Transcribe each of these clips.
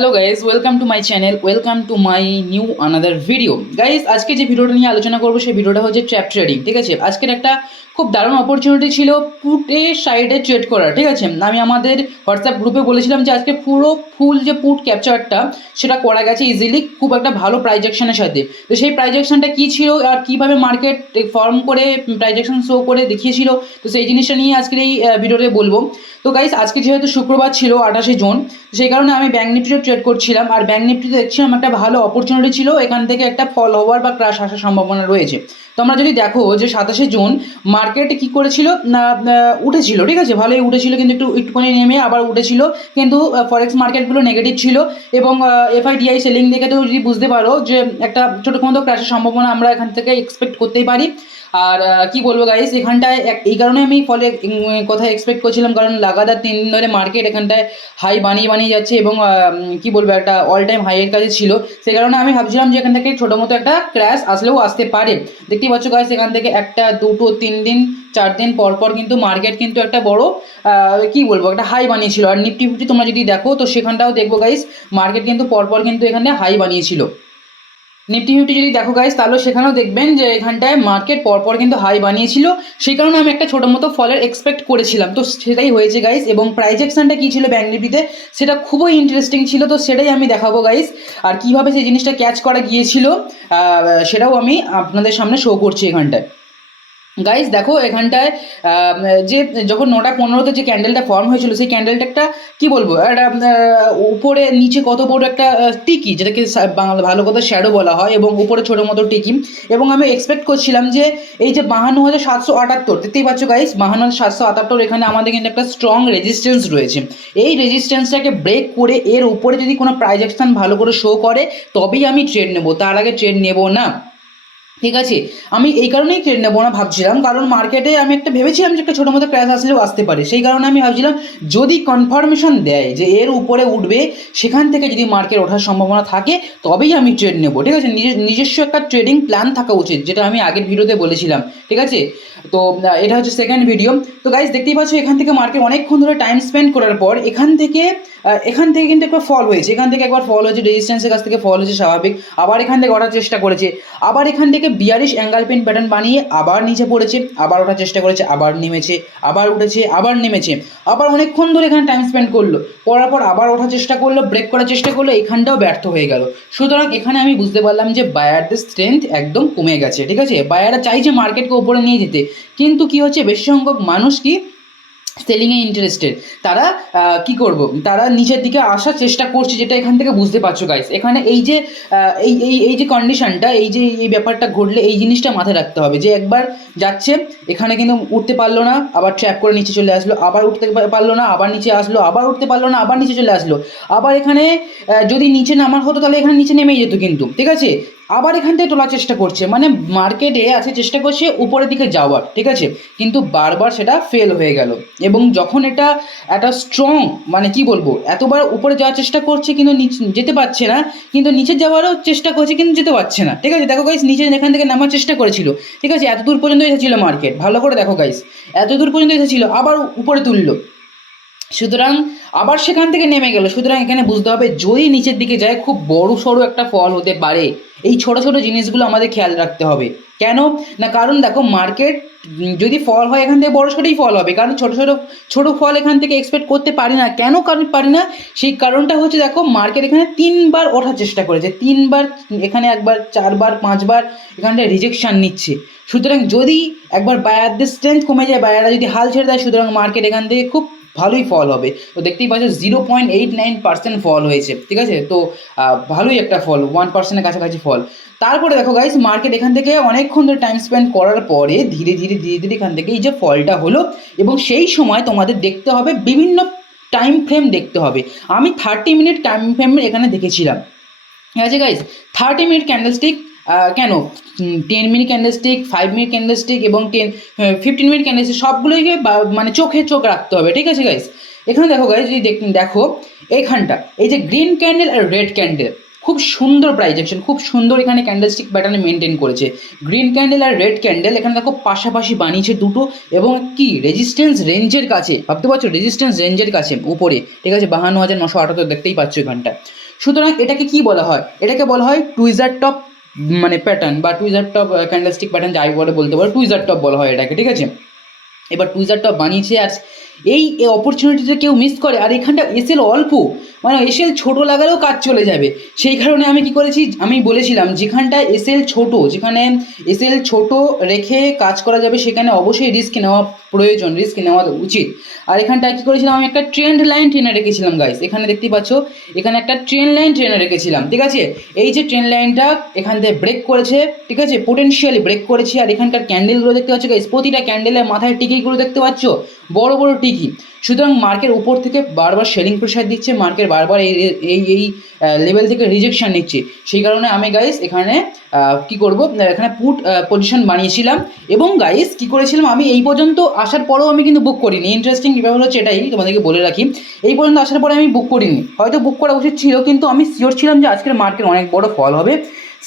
Hello guys welcome to my channel welcome to my new another video guys আজকে যে ভিডিওটা নিয়ে আলোচনা করব, সেই ভিডিওটা হচ্ছে ট্র্যাপ ট্রেডিং ঠিক আছে? আজকের একটা খুব দারুণ অপরচুনিটি ছিল পুটে সাইডে ট্রেড করা ঠিক আছে? আমি আমাদের হোয়াটসঅ্যাপ গ্রুপে বলেছিলাম যে আজকে পুরো ফুল যে পুট ক্যাপচারটা সেটা করা গেছে ইজিলি খুব একটা ভালো প্রাইজেকশনের সাথে। তো সেই প্রাইজেকশনটা কী ছিল আর কীভাবে মার্কেট ফর্ম করে প্রাইজেকশন শো করে দেখিয়েছিল? তো সেই জিনিসটা নিয়ে আজকের এই ভিডিওতে বলব। তো গাইস আজকে যেহেতু শুক্রবার ছিল আঠাশে জুন সেই কারণে আমি ব্যাঙ্ক নিফটিতে ট্রেড করছিলাম। আর ব্যাঙ্ক নিফটিতে দেখছিলাম একটা ভালো অপরচুনিটি ছিল, এখান থেকে একটা ফল হওয়ার বা ক্রাশ আসার সম্ভাবনা রয়েছে। তোমরা যদি দেখো যে সাতাশে জুন মার্কেট কি করেছিল? না উঠেছিল, ঠিক আছে? ভালোই উঠেছিল, কিন্তু একটু, একটুখানি নেমে আবার উঠেছিল, কিন্তু ফরেক্স মার্কেটগুলো নেগেটিভ ছিল এবং এফআইডিআই সেলিং দেখে তো যদি বুঝতে পারো যে একটা ছোটোখাটো ক্র্যাশের সম্ভাবনা আমরা এখান থেকে এক্সপেক্ট করতেই পারি। আর কি বলব গাইস এখানটায় এই কারণে আমি ফলে কথা এক্সপেক্ট করছিলাম, কারণ লাগাতার তিন দিন ধরে মার্কেট এখানটায় হাই বানিয়ে বানিয়ে যাচ্ছে এবং কি বলব, একটা অল টাইম হাইয়ের কাছে ছিল। সেই কারণে আমি ভাবছিলাম যে এখান থেকে ছোটো মতো একটা ক্র্যাশ আসলেও আসতে পারে। দেখতেই পাচ্ছ গাইস এখান থেকে একটা, দুটো, তিন দিন, চার দিন পর পর কিন্তু মার্কেট কিন্তু একটা বড় কি বলব, একটা হাই বানিয়েছিল। আর নিফটি ফিফটি তোমরা যদি দেখো, তো সেখানটাও দেখব গাইস মার্কেট কিন্তু পরপর কিন্তু এখানে হাই বানিয়েছিল। নিফটি ফিফটি যদি দেখো গাইজ তাহলে সেখানেও দেখবেন যে এখানটায় মার্কেট পরপর কিন্তু হাই বানিয়েছিল। সেই কারণে আমি একটা ছোটো মতো ফলের এক্সপেক্ট করেছিলাম। তো সেটাই হয়েছে গাইজ এবং প্রাইজেকশানটা কী ছিল ব্যাঙ্ক নিফটিতে সেটা খুবই ইন্টারেস্টিং ছিল। তো সেটাই আমি দেখাবো গাইজ আর কীভাবে সেই জিনিসটা ক্যাচ করা গিয়েছিল সেটাও আমি আপনাদের সামনে শো করছি এখানটায়। গাইস দেখো, এখানটায় যে, যখন নটা পনেরোতে যে ক্যান্ডেলটা ফর্ম হয়েছিল, সেই ক্যান্ডেলটা একটা, কি বলব, একটা উপরে নিচে কত বড় একটা টিকি, যেটাকে বাংলা ভালো কথা শ্যাডো বলা হয়, এবং উপরে ছোটো মতো টিকি। এবং আমি এক্সপেক্ট করছিলাম যে, এই যে বাহান্ন হাজার সাতশো আটাত্তর, দেখতেই পাচ্ছ গাইস বাহান্ন হাজার সাতশো আটাত্তর, এখানে আমাদের কিন্তু একটা স্ট্রং রেজিস্ট্যান্স রয়েছে। এই রেজিস্ট্যান্সটাকে ব্রেক করে, এর উপরে যদি কোনো প্রাইজেকশন ভালো করে শো করে, তবেই আমি ট্রেড নেব, তার আগে ট্রেড নেব না। ঠিক আছে? আমি এই কারণেই ট্রেড নেব না ভাবছিলাম। কারণ মার্কেটে আমি একটা ভেবেছিলাম যে একটা ছোটো মতো ক্র্যাশ আসলেও আসতে পারে। সেই কারণে আমি ভাবছিলাম, যদি কনফার্মেশন দেয় যে এর উপরে উঠবে, সেখান থেকে যদি মার্কেট ওঠার সম্ভাবনা থাকে, তবেই আমি ট্রেড নেব। ঠিক আছে? নিজস্ব একটা ট্রেডিং প্ল্যান থাকা উচিত, যেটা আমি আগের ভিডিওতে বলেছিলাম। ঠিক আছে? তো এটা হচ্ছে সেকেন্ড ভিডিও তো গাইজ দেখতেই পাচ্ছ, এখান থেকে মার্কেট অনেকক্ষণ ধরে টাইম স্পেন্ড করার পর এখান থেকে এখান থেকে কিন্তু একবার ফল হয়েছে। এখান থেকে একবার ফল হয়েছে রেজিস্ট্যান্সের কাছ থেকে ফল হয়েছে স্বাভাবিক। আবার এখান থেকে ওঠার চেষ্টা করেছে। আবার এখান থেকে বিয়ারিশ অ্যাঙ্গাল পেন প্যাটার্ন বানিয়ে আবার নিচে পড়েছে, আবার ওঠার চেষ্টা করেছে, আবার নেমেছে, আবার উঠেছে, আবার নেমেছে। আবার অনেকক্ষণ ধরে এখানে টাইম স্পেন্ড করল। করার পর আবার ওঠার চেষ্টা করল ব্রেক করার চেষ্টা করল এখানটাও ব্যর্থ হয়ে গেল। সুতরাং এখানে আমি বুঝতে পারলাম যে বায়ারদের স্ট্রেংথ একদম কমে গেছে, ঠিক আছে? বায়াররা চাইছে মার্কেটকে উপরে নিয়ে যেতে। কিন্তু কি হচ্ছে? বেশি সংখ্যক মানুষ কি সেলিংয়ে ইন্টারেস্টেড তারা কি করব? তারা নিচের দিকে আসার চেষ্টা করছে যেটা এখান থেকে বুঝতে পারছ গাইস এখানে এই যে এই এই এই যে কন্ডিশনটা এই যে, এই ব্যাপারটা ঘটলে এই জিনিসটা মাথায় রাখতে হবে যে একবার যাচ্ছে, এখানে কিন্তু উঠতে পারল না, আবার ট্র্যাপ করে নিচে চলে আসলো, আবার উঠতে পারল না, আবার নিচে আসলো, আবার উঠতে পারল না, আবার নিচে চলে আসলো। আবার এখানে যদি নিচে নামার হতো তাহলে এখানে নিচে নেমেই যেত কিন্তু, ঠিক আছে? আবার এখান থেকে তোলার চেষ্টা করছে। মানে মার্কেটে আছে চেষ্টা করছে উপরের দিকে যাওয়ার, ঠিক আছে? কিন্তু বারবার সেটা ফেল হয়ে গেল। এবং যখন এটা একটা স্ট্রং মানে কি বলব, এতবার উপরে যাওয়ার চেষ্টা করছে কিন্তু যেতে পারছে না, কিন্তু নিচে যাওয়ারও চেষ্টা করছে কিন্তু যেতে পারছে না। ঠিক আছে? দেখো গাইস নিচে এখান থেকে নামার চেষ্টা করেছিল। ঠিক আছে? এত দূর পর্যন্ত এসেছিল মার্কেট ভালো করে দেখো গাইস এত দূর পর্যন্ত এসেছিল, আবার উপরে তুললো। সুতরাং আবার সেখান থেকে নেমে গেল। সুতরাং এখানে বুঝতে হবে যদি নিচের দিকে যায় খুব বড় সড়ো একটা ফল হতে পারে। এই ছোট ছোট জিনিসগুলো আমাদের খেয়াল রাখতে হবে। কেন? না, কারণ দেখো মার্কেট যদি ফল হয় এখান থেকে বড় সড়োই ফল হবে। কারণ ছোট ছোট ছোট ফল এখান থেকে এক্সপেক্ট করতে পারি না। কেন কারণ পারি না? সেই কারণটা হচ্ছে দেখো মার্কেট এখানে তিনবার ওঠার চেষ্টা করেছে। তিনবার, এখানে একবার, চারবার, পাঁচবার এখানটায় রিজেকশান নিচ্ছে। সুতরাং যদি একবার বায়ারদের স্ট্রেংথ কমে যায় বায়াররা যদি হাল ছেড়ে দেয়, সুতরাং মার্কেট এখান থেকে খুব ভালোই ফল হবে। তো দেখতেই পাচ্ছ zero point eight nine percent fall হয়েছে, ঠিক আছে? তো ভালোই একটা ফল ওয়ান পার্সেন্টের কাছাকাছি ফল তারপরে দেখো গাইস মার্কেট এখান থেকে অনেকক্ষণ ধরে টাইম স্পেন্ড করার পরে ধীরে ধীরে ধীরে ধীরে এখান থেকে এই যে ফলটা হলো এবং সেই সময় তোমাদের দেখতে হবে বিভিন্ন টাইম ফ্রেম দেখতে হবে। আমি থার্টি মিনিট টাইম ফ্রেম এখানে দেখেছিলাম। ঠিক আছে গাইস থার্টি মিনিট ক্যান্ডেলস্টিক কেন? Ten minute candlestick five minute candlestick এবং টেন ফিফটিন মিনিট ক্যান্ডেলস্টিক সবগুলোকে মানে চোখে চোখ রাখতে হবে, ঠিক আছে গাইস এখানে দেখো গাইস যদি দেখ- দেখো, এইখানটা, এই যে গ্রিন ক্যান্ডেল আর রেড ক্যান্ডেল খুব সুন্দর প্রাইজেকশন খুব সুন্দর এখানে ক্যান্ডেলস্টিক প্যাটার্নে মেনটেন করেছে। গ্রিন ক্যান্ডেল আর রেড ক্যান্ডেল এখানে দেখো পাশাপাশি বানিয়েছে দুটো এবং কি? রেজিস্ট্যান্স রেঞ্জের কাছে, ভাবতে পারছ? রেজিস্ট্যান্স রেঞ্জের কাছে, উপরে, ঠিক আছে? বাহান্ন হাজার নশো আটাত্তর দেখতেই পাচ্ছ এখানটা। সুতরাং এটাকে কি বলা হয়? এটাকে বলা হয় টুইজার টপ মানে প্যাটার্ন বা টুইজার টপ ক্যান্ডেলস্টিক প্যাটার্ন যাই বলে বলতে পারো টুইজার টপ বলা হয় এটাকে, ঠিক আছে? এবার টুইজার টপ বানিয়েছে আর এই অপরচুনিটিটা কেউ মিস করে, আর এখানটা এসএল অল্প মানে এসএল ছোটো লাগালেও কাজ চলে যাবে। সেই কারণে আমি কি করেছি, আমি বলেছিলাম, যেখানটা এসএল ছোট, যেখানে এসএল ছোট রেখে কাজ করা যাবে, সেখানে অবশ্যই রিস্ক নেওয়া প্রয়োজন রিস্ক নেওয়া উচিত। আর এখানটায় কী করেছিলাম, আমি একটা ট্রেন্ড লাইন ট্রেনে রেখেছিলাম গাইস এখানে দেখতে পাচ্ছ, এখানে একটা ট্রেন লাইন ট্রেনে রেখেছিলাম, ঠিক আছে? এই যে ট্রেন লাইনটা এখান থেকে ব্রেক করেছে, ঠিক আছে? পোটেনশিয়ালি ব্রেক করেছে, আর এখানকার ক্যান্ডেলগুলো দেখতে পাচ্ছ গাইস প্রতিটা ক্যান্ডেলের মাথায় টিকিগুলো দেখতে পাচ্ছ? বড় বড় টিকি। সুতরাং মার্কের উপর থেকে বারবার সেলিং প্রেশার দিচ্ছে মার্কেট বারবার এই এই এই লেভেল থেকে রিজেকশান নিচ্ছে। সেই কারণে আমি গাইস এখানে কি করব? এখানে পুট পজিশন বানিয়েছিলাম এবং গাইস কি করেছিলাম? আমি এই পর্যন্ত আসার পরেও আমি কিন্তু বুক করিনি। ইন্টারেস্টিং ব্যাপার হচ্ছে এটাই, তোমাদেরকে বলে রাখি। এই পর্যন্ত আসার পরে আমি বুক করিনি। হয়তো বুক করা উচিত ছিল, কিন্তু আমি শিওর ছিলাম যে আজকের মার্কেট অনেক বড় ফল হবে।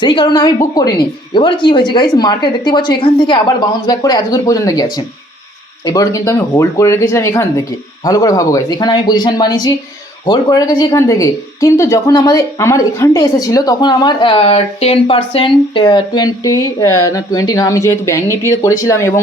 সেই কারণে আমি বুক করিনি। এবার কি হয়েছে গাইস মার্কেট দেখতে পাচ্ছ, এখান থেকে আবার বাউন্স ব্যাক করে এত দূর পর্যন্ত গেছে এবার কিন্তু আমি হোল্ড করে রেখেছিলাম এখান থেকে। ভালো করে ভাবো গাইস এখানে আমি পজিশন বানিয়েছি হোল্ড করে রেখেছি এখান থেকে। কিন্তু যখন আমাদের, আমার এখানটা এসেছিল, তখন আমার টেন পার্সেন্ট টোয়েন্টি না টোয়েন্টি না, আমি যেহেতু ব্যাঙ্ক নিফটিতে করেছিলাম এবং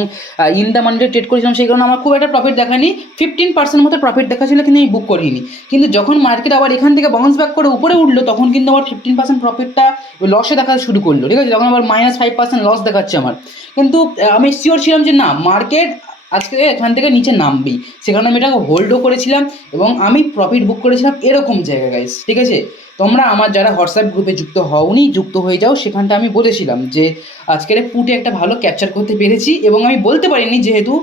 ইন দ্য মানিতে ট্রেড করেছিলাম, সেই কারণে আমার খুব একটা প্রফিট দেখায়নি। ফিফটিন পার্সেন্ট মতো প্রফিট দেখাচ্ছিলো কিন্তু আমি বুক করিনি। কিন্তু যখন মার্কেট আবার এখান থেকে বাউন্স ব্যাক করে উপরে উঠল, তখন কিন্তু আমার ফিফটিন পার্সেন্ট প্রফিটটা লসে দেখা শুরু করল, ঠিক আছে? তখন আবার মাইনাস ফাইভ পার্সেন্ট লস দেখাচ্ছে আমার। কিন্তু আমি শিওর ছিলাম যে না মার্কেট আজকে এখান থেকে নিচে নামবেই সেখানে আমি এটাকে হোল্ডও করেছিলাম এবং আমি প্রফিট বুক করেছিলাম এরকম জায়গায় গাইস ঠিক আছে? তোমরা আমার যারা হোয়াটসঅ্যাপ গ্রুপে যুক্ত হওনি, যুক্ত হয়ে যাও, সেখানটা আমি বলেছিলাম যে, আজকের পুটে একটা ভালো ক্যাপচার করতে পেরেছি এবং আমি বলতে পারিনি যেহেতু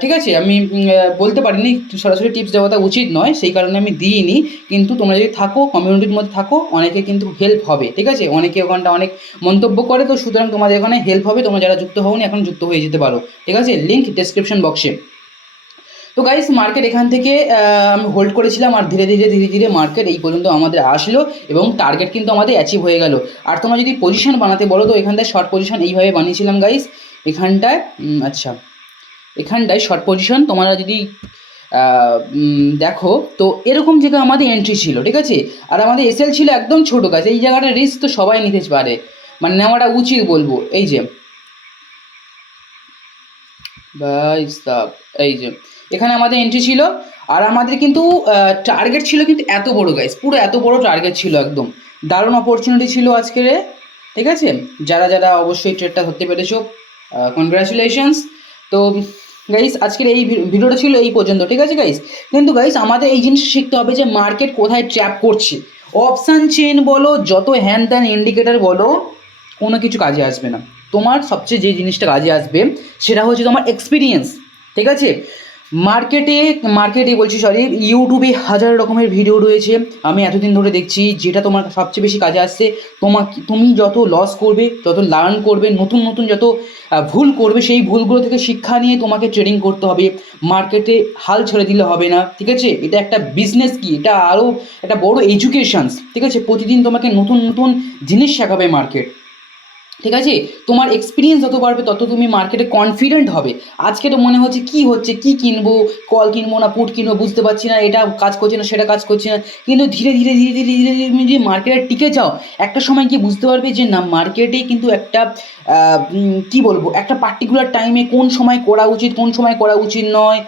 ঠিক আছে, আমি বলতে পারিনি, সরাসরি টিপস দেওয়াটা উচিত নয়, সেই কারণে আমি দিইনি, কিন্তু তোমরা যদি থাকো কমিউনিটির মধ্যে থাকো, অনেকে কিন্তু হেল্প হবে, ঠিক আছে? অনেকে ওখানটা অনেক মন্তব্য করে, তো সুতরাং তোমাদের ওখানে হেল্প হবে, তোমরা যারা যুক্ত হওনি, এখন যুক্ত হয়ে যেতে পারো, ঠিক আছে? লিঙ্ক ডেসক্রিপশন বক্সে তো গাইস মার্কেট এখান থেকে আমি হোল্ড করেছিলাম আর ধীরে ধীরে ধীরে ধীরে মার্কেট এই পর্যন্ত আমাদের আসলো এবং টার্গেট কিন্তু আমাদের অ্যাচিভ হয়ে গেল। আর তোমরা যদি পজিশন বানাতে বলো, তো এখানটায় শর্ট পজিশন এইভাবে বানিয়েছিলাম গাইস এখানটায় আচ্ছা এখানটায় শর্ট পজিশন তোমরা যদি দেখো, তো এরকম জায়গা আমাদের এন্ট্রি ছিল, ঠিক আছে? আর আমাদের এসএল ছিল একদম ছোটো গাছ এই জায়গাটা রিস্ক তো সবাই নিতে পারে। মানে নেওয়াটা উচিত বলব, এই যে এই যে এখানে আমাদের এন্ট্রি ছিল, আর আমাদের কিন্তু টার্গেট ছিল কিন্তু এত বড় গাইস পুরো এত বড় টার্গেট ছিল একদম। দারুণ অপরচুনিটি ছিল আজকের ঠিক আছে? যারা যারা অবশ্যই ট্রেডটা ধরতে পেরেছ কনগ্রাচুলেশনস তো গাইস আজকের এই ভিডিওটা ছিল এই পর্যন্ত, ঠিক আছে গাইস কিন্তু গাইস আমাদের এই জিনিস শিখতে হবে যে মার্কেট কোথায় ট্র্যাপ করছে। অপশান চেন বলো, যত হ্যান্ড ত্যান ইন্ডিকেটার বলো, কোনো কিছু কাজে আসবে না। তোমার সবচেয়ে যে জিনিসটা কাজে আসবে, সেটা হচ্ছে তোমার এক্সপিরিয়েন্স ঠিক আছে? মার্কেটে মার্কেটে বলছি সরি ইউটিউবে হাজার রকমের ভিডিও রয়েছে। আমি এতদিন ধরে দেখছি, যেটা তোমার সবচেয়ে বেশি কাজে আসছে। তোমাকে তুমি যত লস করবে, যত লার্ন করবে, নতুন নতুন যত ভুল করবে, সেই ভুলগুলো থেকে শিক্ষা নিয়ে তোমাকে ট্রেডিং করতে হবে। মার্কেটে হাল ছেড়ে দিলে হবে না, ঠিক আছে? এটা একটা বিজনেস কি? এটা আরও একটা বড় এডুকেশানস ঠিক আছে? প্রতিদিন তোমাকে নতুন নতুন জিনিস শেখাবে মার্কেট। ঠিক আছে? তোমার এক্সপিরিয়েন্স যত বাড়বে, তত তুমি মার্কেটে কনফিডেন্ট হবে। আজকে তো মনে হচ্ছে কি হচ্ছে, কি কিনবো, কল কিনবো না, পুট কিনবো বুঝতে পারছি না, এটা কাজ করছে না, সেটা কাজ করছে না। কিন্তু ধীরে ধীরে ধীরে ধীরে ধীরে ধীরে তুমি যদি মার্কেটে টিকে যাও, একটা সময় গিয়ে বুঝতে পারবে যে না মার্কেটে কিন্তু একটা কি বলব, একটা পার্টিকুলার টাইমে কোন সময় করা উচিত, কোন সময় করা উচিত নয়।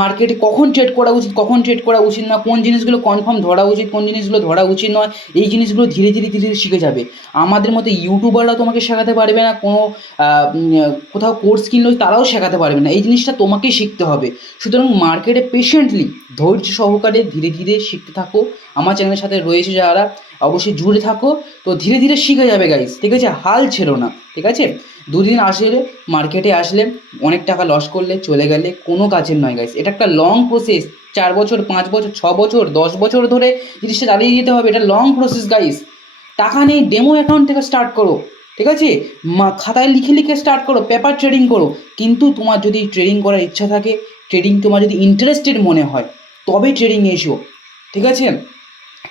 মার্কেটে কখন ট্রেড করা উচিত, কখন ট্রেড করা উচিত না, কোন জিনিসগুলো কনফার্ম ধরা উচিত, কোন জিনিসগুলো ধরা উচিত নয়, এই জিনিসগুলো ধীরে ধীরে ধীরে শিখে যাবে। আমাদের মতো ইউটিউবাররাও তোমাকে শেখাতে পারবে না, কোনো কোথাও কোর্স কিনলেও তারাও শেখাতে পারবে না। এই জিনিসটা তোমাকেই শিখতে হবে। সুতরাং মার্কেটে পেশেন্টলি ধৈর্য সহকারে ধীরে ধীরে শিখতে থাকো। আমার চ্যানেলের সাথে রয়েছে যারা, অবশ্যই জুড়ে থাকো। তো ধীরে ধীরে শিখে যাবে গাইস ঠিক আছে? হাল ছেড়ো না, ঠিক আছে? দুদিন আসলে মার্কেটে আসলে অনেক টাকা লস করলে চলে গেলে কোনো কাজের নয় গাইস এটা একটা লং প্রসেস চার বছর, পাঁচ বছর, ছ বছর, দশ বছর ধরে জিনিসটা চালিয়ে যেতে হবে। এটা লং প্রসেস গাইস টাকা নেই ডেমো অ্যাকাউন্ট থেকে স্টার্ট করো। ঠিক আছে? মা- খাতায় লিখে লিখে স্টার্ট করো পেপার ট্রেডিং করো। কিন্তু তোমার যদি ট্রেডিং করার ইচ্ছা থাকে ট্রেডিং তোমার যদি ইন্টারেস্টেড মনে হয় তবে ট্রেডিংয়ে এসো। ঠিক আছে?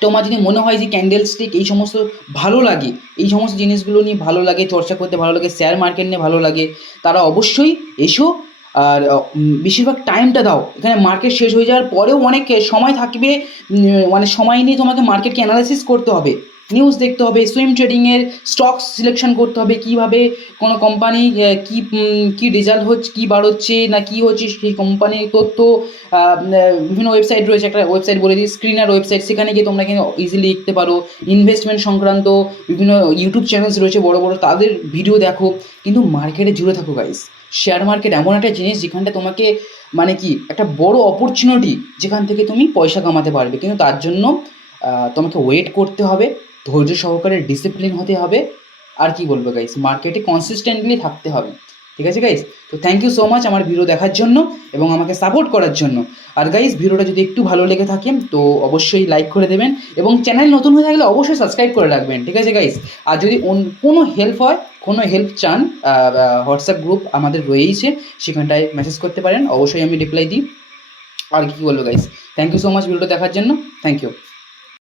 তোমার যদি মনে হয় যে ক্যান্ডেল স্টিক এই সমস্ত ভালো লাগে, এই সমস্ত জিনিসগুলো নিয়ে ভালো লাগে, চর্চা করতে ভালো লাগে শেয়ার মার্কেট নিয়ে ভালো লাগে, তারা অবশ্যই এসো। আর বেশিরভাগ টাইমটা দাও। এখানে মার্কেট শেষ হয়ে যাওয়ার পরেও অনেক সময় থাকবে মানে সময় নিয়ে তোমাকে মার্কেটকে অ্যানালাইসিস করতে হবে। নিউজ দেখতে হবে সুইম ট্রেডিংয়ের স্টক সিলেকশন করতে হবে, কীভাবে কোনো কোম্পানি কী কী রেজাল্ট হচ্ছে, কী বার হচ্ছে না কী হচ্ছে, সেই কোম্পানির তথ্য বিভিন্ন ওয়েবসাইট রয়েছে, একটা ওয়েবসাইট বলে দিই স্ক্রিনার ওয়েবসাইট সেখানে গিয়ে তোমরা কিন্তু ইজিলি লিখতে পারো ইনভেস্টমেন্ট সংক্রান্ত বিভিন্ন ইউটিউব চ্যানেলস রয়েছে, বড় বড়, তাদের ভিডিও দেখো, কিন্তু মার্কেটে জুড়ে থাকো গাইস শেয়ার মার্কেট এমন একটা জিনিস যেখানটা তোমাকে মানে কি, একটা বড় অপরচুনিটি যেখান থেকে তুমি পয়সা কামাতে পারবে, কিন্তু তার জন্য তোমাকে ওয়েট করতে হবে ধৈর্য সহকারে ডিসিপ্লিন হতে হবে। আর কি বলব গাইস মার্কেটে কনসিস্টেন্টলি থাকতে হবে। ঠিক আছে গাইস তো থ্যাংক ইউ সো মাচ আমার ভিডিও দেখার জন্য এবং আমাকে সাপোর্ট করার জন্য। আর গাইস ভিডিওটা যদি একটু ভালো লেগে থাকে, তো অবশ্যই লাইক করে দেবেন এবং চ্যানেল নতুন হয়ে থাকলে অবশ্যই সাবস্ক্রাইব করে রাখবেন। ঠিক আছে গাইস আর যদি কোনো হেল্প হয়, কোনো হেল্প চান হোয়াটসঅ্যাপ গ্রুপ আমাদের রয়েইছে, সেখানটায় মেসেজ করতে পারেন। অবশ্যই আমি রিপ্লাই দিই। আর কি বলব guys thank you so much ভিডিওটা দেখার জন্য। Thank you